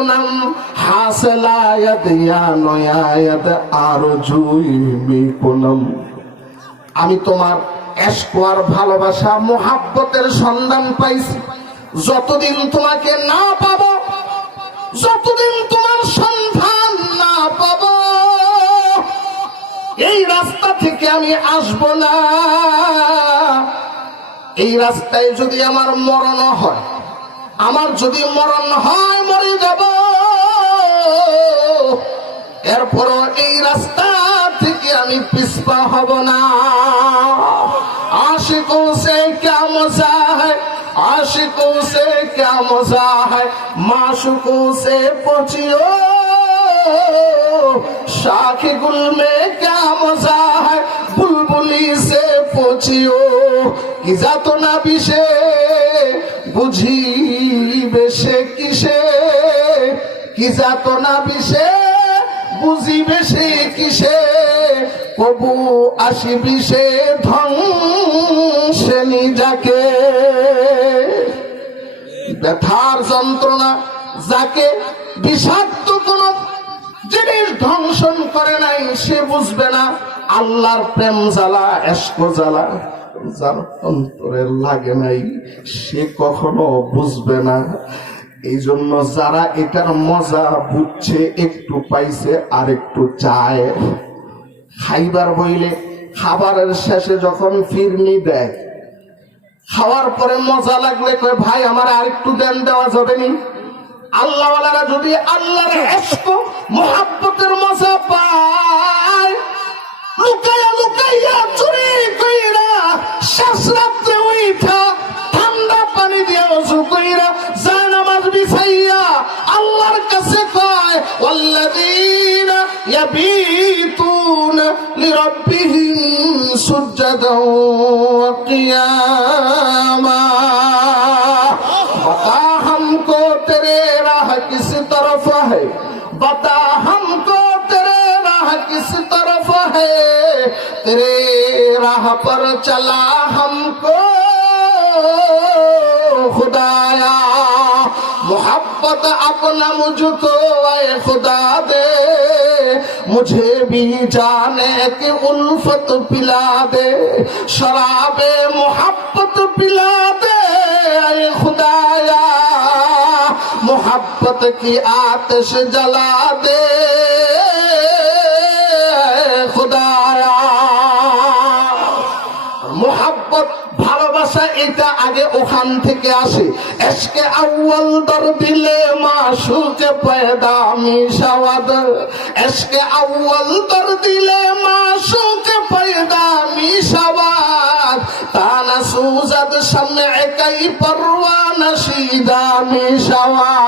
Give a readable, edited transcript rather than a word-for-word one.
کنم حاصلایت یا نیایت آرزوی میکنم আমি তোমার ইশক আর ভালোবাসা মোহাব্বতের সন্ধান পাইছি যতদিন তোমাকে না পাবো যতদিন তোমার সন্ধান না পাবো এই রাস্তা থেকে আমি আসব না এই রাস্তায় যদি আমার মরণ হয় আমার যদি মরণ হয় মরে যাব এরপরও এই রাস্তা থেকে আমি পিছপা হব না आशिकों से क्या मजा है आशिकों से क्या मजा है माशुकों से पूछियो शाख गुल में क्या मजा है बुलबुली से पूछियो कि जातो ना बिशे बुझी बेशे किसे कि जातो ना बिशे বুঝি বেশি কিসে কবু আসিবি সে ধ্বংসে যাকে ব্যথার যন্ত্রণা যাকে বিষাক্ত কোন জিনিস ধ্বংসন করে নাই সে বুঝবে না আল্লাহর প্রেম জ্বালা ইশক জ্বালা যার অন্তরে লাগে নাই সে কখনো বুঝবে না এই জন্য যারা এটার মজা বুঝছে একটু পাইছে আর একটু চায় খাইবার বইলে খাবারের শেষে যখন ফিরনি দেয় খাওয়ার পরে মজা লাগলে কয় ভাই আমার আরেকটু দেন দেওয়া যাবে নি আল্লাহওয়ালারা যদি আল্লাহর ইশক মুহাব্বতের মজা পায় লুকাইয়া লুকাইয়া চুরি কইরা শেষ রাত্রে উঠা ঠান্ডা পানি দিয়ে ওযু কইরা জানামাজ বিছাইয়া আল্লাহর কাছে কয় ওয়াল্লাযীনা ইয়াবিতুনা লিরাব্বিহিম সুজদাও ওয়া কিয়ামা बता हमको तेरे राह किस तरफ है बता हमको तेरे राह किस तरफ है तेरे राह पर चला हमको खुदाया मोहब्बत अपना मुझको ऐ खुदा दे मुझे भी जाने की उल्फत पिला दे शराबे मोहब्बत पिला दे ऐ खुदाया मोहब्बत की आतिश जला दे खुदाया मोहब्बत ভালোবাসা এটা আগে ওখান থেকে আসে ইশকে আউয়াল দর দিলে মাশুকে পয়দা মিশাওয়াদ ইশকে আউয়াল দর দিলে মাশুকে পয়দা মিশাওয়াদ তানা সুজাদ শামে কাই পরওয়ানা শিদা মিশাওয়াদ